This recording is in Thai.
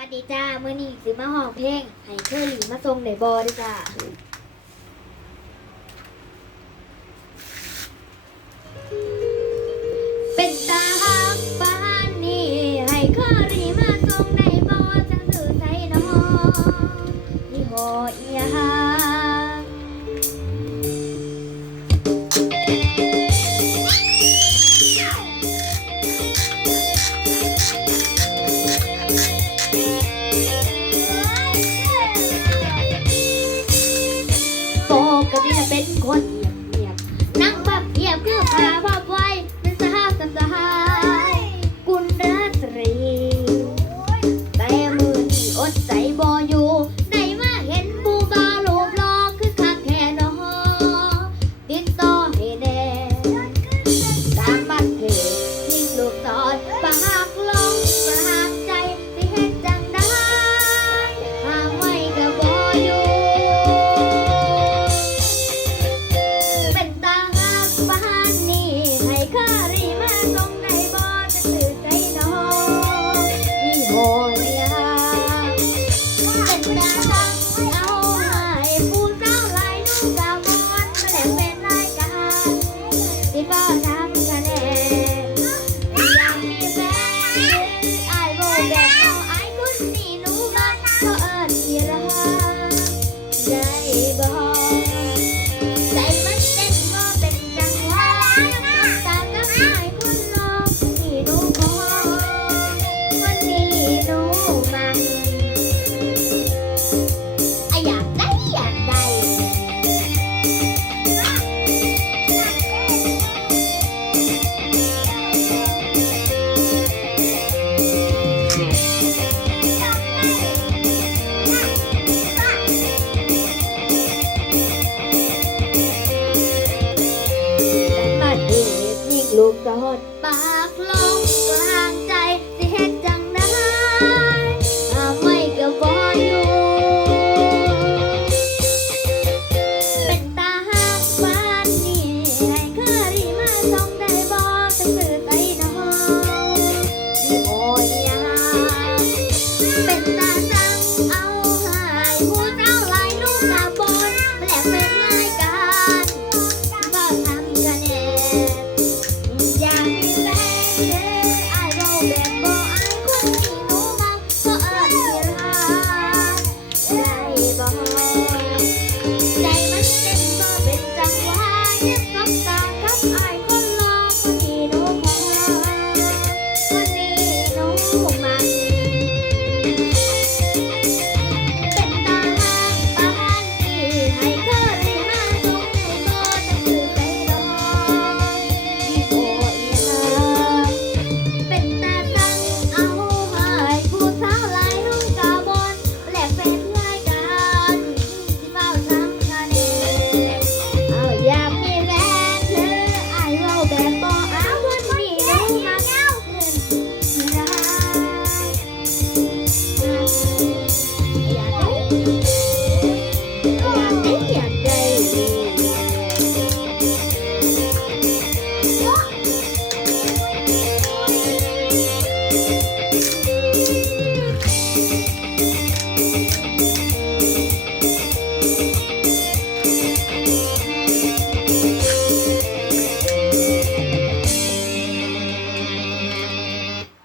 วัสดีจ้าเมื่อนี้ซื้อมาห้องเพลงให้เชอรีมาทรงในบอด้วยจ้าเป็นตาฮักบ้านนี้ให้เชอรีมา นั่งแบบเพียบเพื่อพาพาพไว้ boy. กสอดปากลงกลาง you.